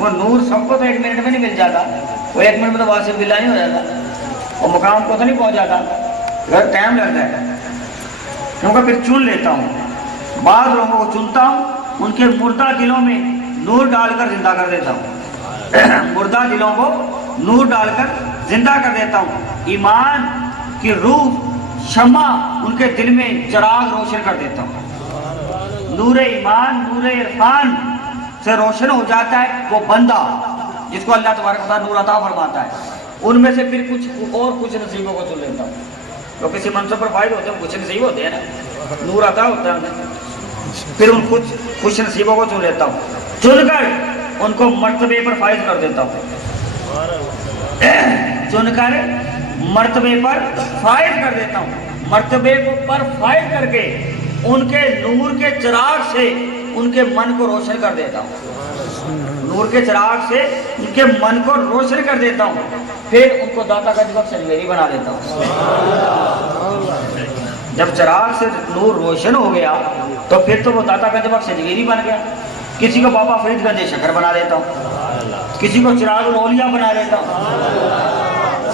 وہ نور سب کو تو 1 منٹ میں نہیں مل جاتا، وہ 1 منٹ میں تو واصف باللہ نہیں ہو جاتا، وہ مقام کو تو نہیں پہنچ جاتا، اگر ٹائم لگتا ہے، کیونکہ پھر چن لیتا ہوں، بعض لوگوں کو چنتا ہوں، ان کے مردہ دلوں میں نور ڈال کر زندہ کر دیتا ہوں مردہ دلوں کو نور ڈال کر زندہ کر دیتا ہوں، ایمان کی روح شمع ان کے دل میں چراغ روشن کر دیتا ہوں، نور ایمان نور عرفان سے روشن ہو جاتا ہے وہ بندہ جس کو اللہ تبارک و تعالیٰ نور عطا فرماتا ہے، ان میں سے پھر کچھ نصیبوں کو چن لیتا ہوں، تو کسی منصب پر فائد ہوتے ہیں، کچھ نصیب ہوتے ہیں نا، نور عطا ہوتا ہے انہیں، پھر ان کچھ نصیبوں کو چن لیتا ہوں، چن کر ان کو مرتبے پر فائز کر دیتا ہوں، چن کر مرتبے پر فائز کر دیتا ہوں، مرتبے پر فائز کر کے ان کے نور کے چراغ سے ان کے من کو روشن کر دیتا ہوں، نور کے چراغ سے ان کے من کو روشن کر دیتا ہوں، پھر ان کو داتا کا جبک سجویری بنا دیتا ہوں۔ جب چراغ سے نور روشن ہو گیا تو پھر تو وہ داتا کا جبک سجویری بن گیا، کسی کو بابا فرید گنج شکر بنا دیتا ہوں، کسی کو چراغ الاولیاء بنا دیتا ہوں،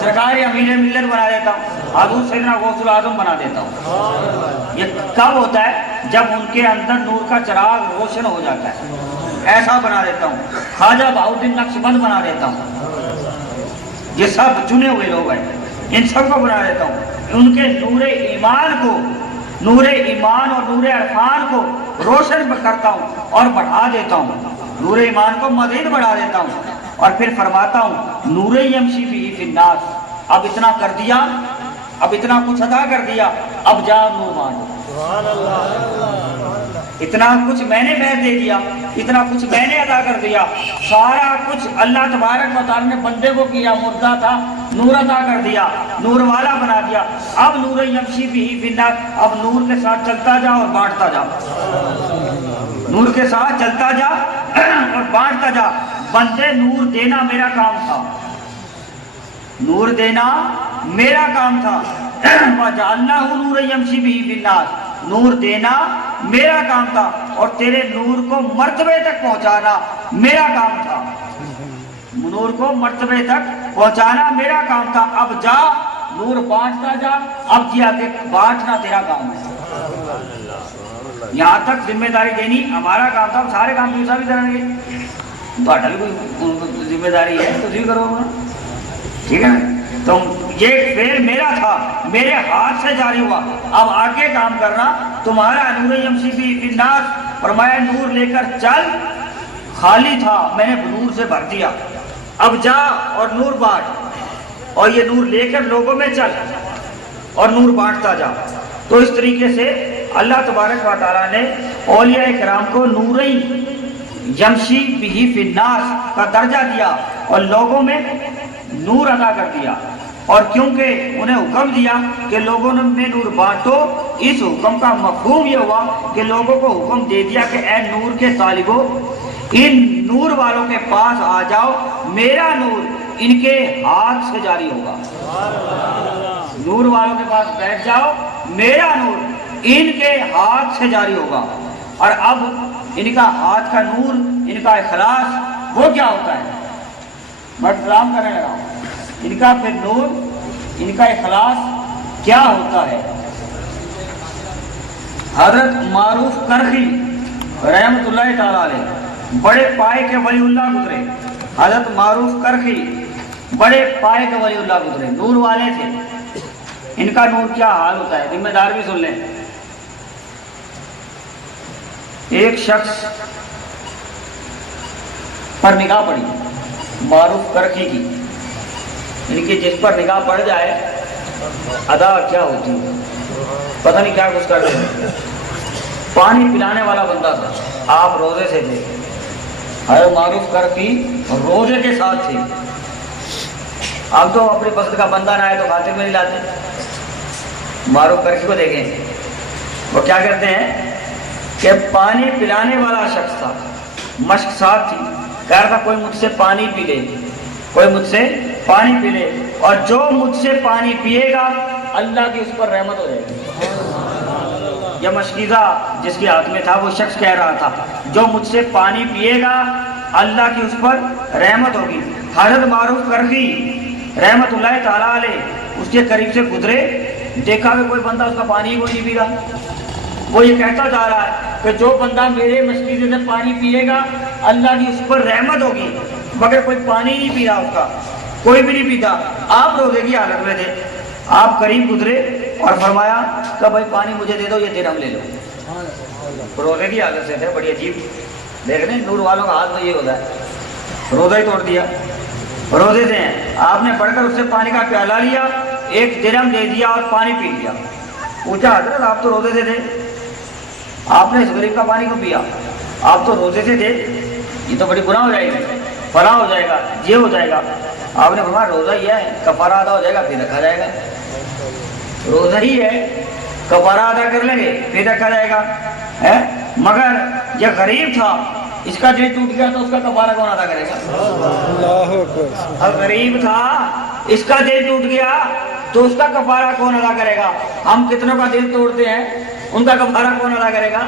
سرکار امین ملت بنا دیتا ہوں، حضور سیدنا غوث العظم بنا دیتا ہوں۔ یہ کب ہوتا ہے؟ جب ان کے اندر نور کا چراغ روشن ہو جاتا ہے، ایسا بنا دیتا ہوں، خواجہ بہاؤالدین نقشبند بنا دیتا ہوں، یہ سب چنے ہوئے لوگ ہیں، ان سب کو بنا دیتا ہوں، ان کے نور ایمان کو، نور ایمان اور نور عرفان کو روشن کرتا ہوں اور بڑھا دیتا ہوں، نور ایمان کو مزید بڑھا دیتا ہوں، اور پھر فرماتا ہوں نور یمشی فیہ فی الناس، اب اتنا کر دیا، اب اتنا کچھ عطا کر دیا، اب جا نور مانو، اتنا کچھ میں نے بہت دے دیا، اتنا کچھ میں نے عطا کر دیا، سارا کچھ اللہ تبارک و تعالیٰ نے بندے کو کیا، مردہ تھا نور عطا کر دیا، نور والا بنا دیا، اب نور یمشی فیہ فی الناس، اب نور کے ساتھ چلتا جا اور بانٹتا جا، نور کے ساتھ چلتا جا اور بانٹتا جا، بندے نور دینا میرا کام تھا، نور دینا میرا کام تھا، وَجَعَلْنَاهُ نُورًا يَمْشِي بِهِ فِي النَّاسِ، نور دینا میرا کام تھا اور تیرے نور کو مرتبے تک پہنچانا میرا کام تھا، نور کو مرتبے تک پہنچانا میرا کام تھا، اب جا نور بانٹتا جا، اب جی آگے بانٹنا تیرا کام ہے، یہاں تک ذمہ داری دینی ہمارا کام تھا، سارے کام دوسرا بھی کریں گے، باٹا بھی کوئی ذمہ داری ہے تو بھی کرو گا، ٹھیک ہے نا؟ تو یہ فعل میرا تھا، میرے ہاتھ سے جاری ہوا، اب آگے کام کرنا تمہارا، نور یمشی فی الناس، فرمایا نور لے کر چل، خالی تھا میں نے نور سے بھر دیا، اب جا اور نور بانٹ، اور یہ نور لے کر لوگوں میں چل اور نور بانٹتا جا۔ تو اس طریقے سے اللہ تبارک و تعالیٰ نے اولیاء کرام کو نوری یمشی بہ فی الناس کا درجہ دیا اور لوگوں میں نور عطا کر دیا، اور کیونکہ انہیں حکم دیا کہ لوگوں میں نور بانٹو، اس حکم کا مفہوم یہ ہوا کہ لوگوں کو حکم دے دیا کہ اے نور کے طالبو، ان نور والوں کے پاس آ جاؤ، میرا نور ان کے ہاتھ سے جاری ہوگا، نور والوں کے پاس بیٹھ جاؤ، میرا نور ان کے ہاتھ سے جاری ہوگا۔ اور اب ان کا ہاتھ کا نور، ان کا اخلاص وہ کیا ہوتا ہے، میں ڈرام کرنے لگا ہوں، ان کا پھر نور، ان کا اخلاص کیا ہوتا ہے۔ حضرت معروف کرخی رحمت اللہ تعالیٰ علیہ بڑے پائے کے ولی اللہ گزرے، حضرت معروف کرخی بڑے پائے کے ولی اللہ گزرے، نور والے تھے، ان کا نور کیا حال ہوتا ہے ذمہ دار بھی سن لیں۔ ایک شخص پر نگاہ پڑی معروف کرخی کی، ان کی جس پر نگاہ پڑ جائے ادا کیا ہوتی ہے، پتہ نہیں کیا کچھ کر رہے، پانی پلانے والا بندہ تھا، آپ روزے سے تھے، حضرت معروف کرخی روزے کے ساتھ تھے، اب تو اپنی پسند کا بندہ نہ آئے تو خاطر میں نہیں لاتے، معروف کرخی کو دیکھیں وہ کیا کرتے ہیں کہ پانی پلانے والا شخص تھا، مشق ساتھ تھی، کہہ رہا تھا کوئی مجھ سے پانی پی لے، کوئی مجھ سے پانی پی لے، اور جو مجھ سے پانی پیے گا اللہ کی اس پر رحمت ہو جائے گی۔ یہ مشکیزہ جس کے ہاتھ میں تھا وہ شخص کہہ رہا تھا جو مجھ سے پانی پیے گا اللہ کی اس پر رحمت ہوگی۔ حضرت معروف کرخی رحمت اللہ تعالیٰ علیہ اس کے قریب سے گزرے، دیکھا کہ کوئی بندہ اس کا پانی ہی کوئی نہیں پی رہا۔ وہ یہ کہتا جا رہا ہے کہ جو بندہ میرے مشکل سے پانی پیے گا اللہ کی اس پر رحمت ہوگی، مگر کوئی پانی نہیں پی رہا، اس کا کوئی بھی نہیں پیتا۔ آپ روزے کی حالت میں تھے، آپ قریب گزرے اور فرمایا کہ بھائی پانی مجھے دے دو، یہ درہم لے لو۔ روزے کی حالت سے تھے، بڑی عجیب، دیکھ رہے ہیں نور والوں کا حال تو یہ ہوتا ہے، روزہ ہی توڑ دیا، روزے سے ہیں۔ آپ نے پڑھ کر اس سے پانی کا پیالہ لیا، ایک درہم دے دیا اور پانی پی لیا۔ پوچھا حضرت آپ تو روزے سے تھے، آپ نے اس غریب کا پانی کیوں پیا؟ آپ تو روزے سے تھے، یہ تو بڑی گناہ ہو جائے گی، فلاں ہو جائے گا، یہ ہو جائے گا۔ آپ نے فرمایا روزہ ہی ہے، کفارہ ادا ہو جائے گا پھر رکھا جائے گا۔ روزہ ہی ہے، کفارہ ادا کر لیں گے پھر رکھا جائے گا۔ مگر یہ غریب تھا، اس کا دل ٹوٹ گیا تو اس کا کفارہ کون ادا کرے گا؟ اب غریب تھا، اس کا دل ٹوٹ گیا تو اس کا کفارہ کون ادا کرے گا؟ ہم کتنوں کا دل توڑتے ہیں، ان کا کفارہ کون ادا کرے گا؟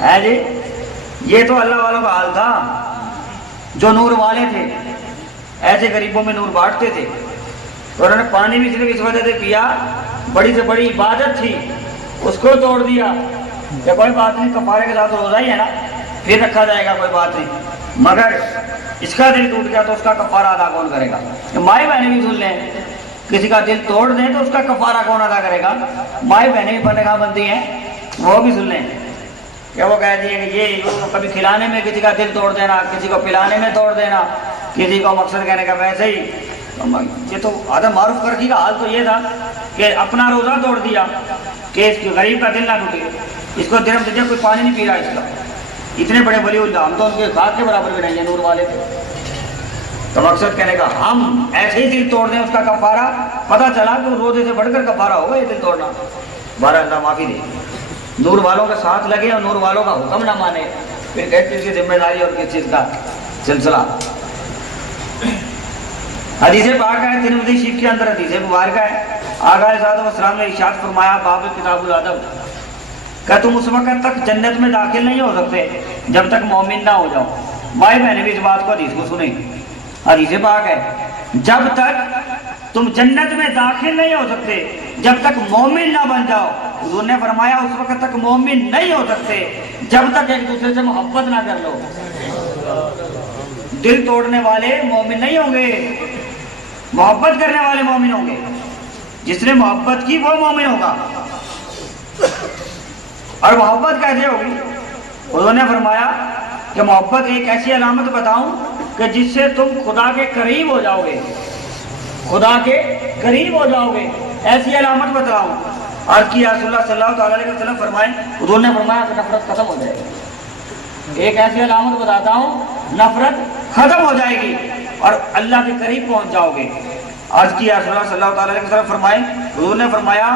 ہے جی، یہ تو اللہ والوں کا حال تھا جو نور والے تھے، ایسے غریبوں میں نور بانٹتے تھے۔ انہوں نے پانی بھی صرف اس وجہ سے پیا، بڑی سے بڑی عبادت تھی، اس کو توڑ دیا کہ کوئی بات نہیں، کفارے کے ساتھ روزہ ہی ہے نا، پھر رکھا جائے گا، کوئی بات نہیں۔ مگر اس کا دل ٹوٹ گیا تو اس کا کفارہ ادا کون کرے گا؟ مائی بہنیں بھی سن لیں، کسی کا دل توڑ دیں تو اس کا کفارہ کون ادا کرے گا؟ مائی بہنیں بھی بندگاہ بنتی ہیں، وہ بھی سن لیں کہ وہ کہتی ہے کہ یہ کبھی کھلانے میں کسی کا دل توڑ دینا، کسی کو پلانے میں توڑ دینا، کسی کو مقصد کہنے کا ویسے ہی۔ یہ تو آدم معروف کرخی کا حال تو یہ تھا کہ اپنا روزہ توڑ دیا کہ اس غریب کا دل نہ ٹوٹے، اس کو درہم دے دیا، کوئی پانی نہیں پی رہا اس کا۔ اتنے بڑے ولی اللہ، ہم تو ان کے خاک کے برابر بھی نہیں ہیں، نور والے تھے۔ تو مقصد کہنے کا ہم ایسے ہی دل توڑ دیں، اس کا کفارہ پتہ چلا کہ روزے سے بڑھ کر کفارہ ہوگا یہ دل توڑنا۔ بارہ اللہ معافی دے، نور والوں کے ساتھ لگے اور نور والوں کا حکم نہ مانے، پھر کس چیز کی ذمہ داری اور کس چیز کا سلسلہ۔ حدیث پاک ہے، ترمذی شریف کے اندر حدیث مبارکہ ہے، آقا علیہ الصلوۃ والسلام نے ارشاد فرمایا باب کتاب الادب کہ تم اس وقت تک جنت میں داخل نہیں ہو سکتے جب تک مومن نہ ہو جاؤ۔ بھائی بہنیں بھی اس بات کو حدیث کو سنیں، حدیث پاک ہے جب تک تم جنت میں داخل نہیں ہو سکتے جب تک مومن نہ بن جاؤ۔ حضور نے فرمایا اس وقت تک مومن نہیں ہو سکتے جب تک ایک دوسرے سے محبت نہ کر لو۔ دل توڑنے والے مومن نہیں ہوں گے، محبت کرنے والے مومن ہوں گے۔ جس نے محبت کی وہ مومن ہوگا۔ اور محبت کیسے ہوگی؟ حضور نے فرمایا کہ محبت ایک ایسی علامت بتاؤں کہ جس سے تم خدا کے قریب ہو جاؤ گے، خدا کے قریب ہو جاؤ گے، ایسی علامت بتاؤں۔ عرض کی رسول اللہ صلی اللہ تعالیٰ علیہ وسلم فرمائیں، حضور نے فرمایا کہ نفرت ختم ہو جائے گی۔ ایک ایسی علامت بتاتا ہوں، نفرت ختم ہو جائے گی اور اللہ کے قریب پہنچ جاؤ گے۔ عرض کی رسول اللہ صلی اللہ تعالیٰ علیہ وسلم فرمائیں، حضور نے فرمایا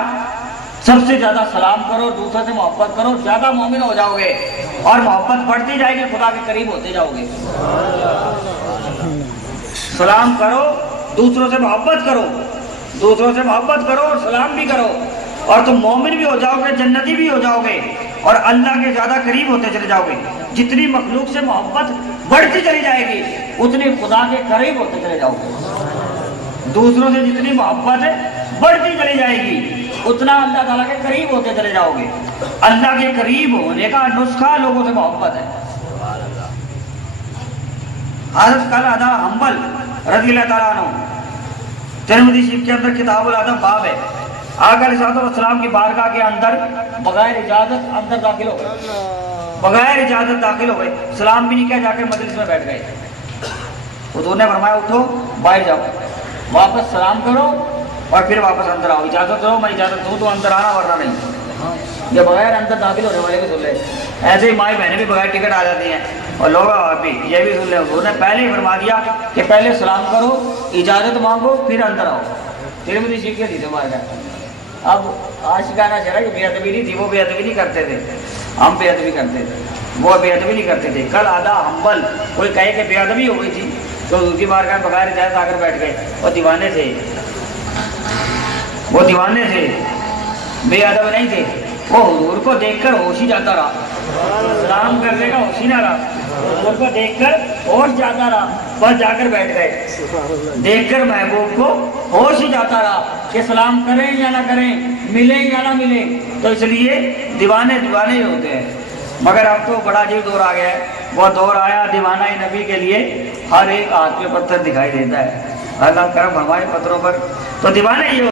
سب سے زیادہ سلام کرو، دوسرے سے محبت کرو، زیادہ مومن ہو جاؤ گے اور محبت بڑھتی جائے گی، خدا کے قریب ہوتے جاؤ گے۔ سلام کرو، دوسروں سے محبت کرو، دوسروں سے محبت کرو اور سلام بھی کرو، اور تم مومن بھی ہو جاؤ گے، جنتی بھی ہو جاؤ گے اور اللہ کے زیادہ قریب ہوتے چلے جاؤ گے۔ جتنی مخلوق سے محبت بڑھتی چلی جائے گی اتنی خدا کے قریب ہوتے چلے جاؤ گے۔ دوسروں سے جتنی محبت بڑھتی چلی جائے گی اتنا اللہ تعالیٰ کے قریب ہوتے چلے جاؤ گے۔ اللہ کے قریب ہونے کا نسخہ لوگوں سے محبت ہے۔ حضرت قلعہ حنبل رضی اللہ تعالیٰ عنہ، ترمذی شریف کے اندر کتاب الادب باب ہے، آقا علیہ الصلوۃ والسلام کی بارگاہ کے اندر بغیر اجازت اندر داخل ہو گئے، بغیر اجازت داخل ہو گئے، سلام بھی نہیں کیا، جا کے مجلس میں بیٹھ گئے۔ حضور نے فرمایا اٹھو باہر جاؤ، واپس سلام کرو اور پھر واپس اندر آؤ، اجازت دو، میں اجازت دوں تو اندر آنا ورنہ نہیں۔ یہ بغیر اندر داخل ہونے والے بھی سن لے، ایسے ہی مائی بہنیں بھی بغیر ٹکٹ آ جاتی ہیں اور لوگ بھی یہ بھی سن لے۔ حضور نے پہلے ہی فرما دیا کہ پہلے سلام کرو، اجازت مانگو، پھر اندر آؤ۔ ترمذی شریف کے حدیث مبارکہ ہے۔ اب عاشقانہ شرح یہ بے ادبی نہیں تھی، وہ بے ادبی نہیں کرتے تھے، ہم بے ادبی کرتے تھے، وہ بے ادبی نہیں کرتے تھے۔ کل آدھا حنبل کوئی کہے کہ بے ادبی ہو گئی تھی تو اس کی بارگاہ میں بغیر اجازت آ کر بیٹھ گئے، وہ دیوانے تھے، وہ دیوانے تھے، بے ادب نہیں تھے۔ وہ حضور کو دیکھ کر ہوش ہی جاتا رہا، سلام کرنے کا ہوش ہی نہ رہا، حضور کو دیکھ کر ہوش جاتا رہا، بس جا کر بیٹھ گئے، دیکھ کر محبوب کو ہوش ہی جاتا رہا کہ سلام کریں یا نہ کریں، ملیں یا نہ ملیں۔ تو اس لیے دیوانے ہی ہوتے ہیں۔ مگر اب تو بڑا عجیب دور آ گیا ہے، وہ دور آیا دیوانہ نبی کے لیے ہر ایک ہاتھ میں پتھر دکھائی دیتا ہے۔ اللہ کرم ہمارے پتھروں پر، تو دیوانے یہ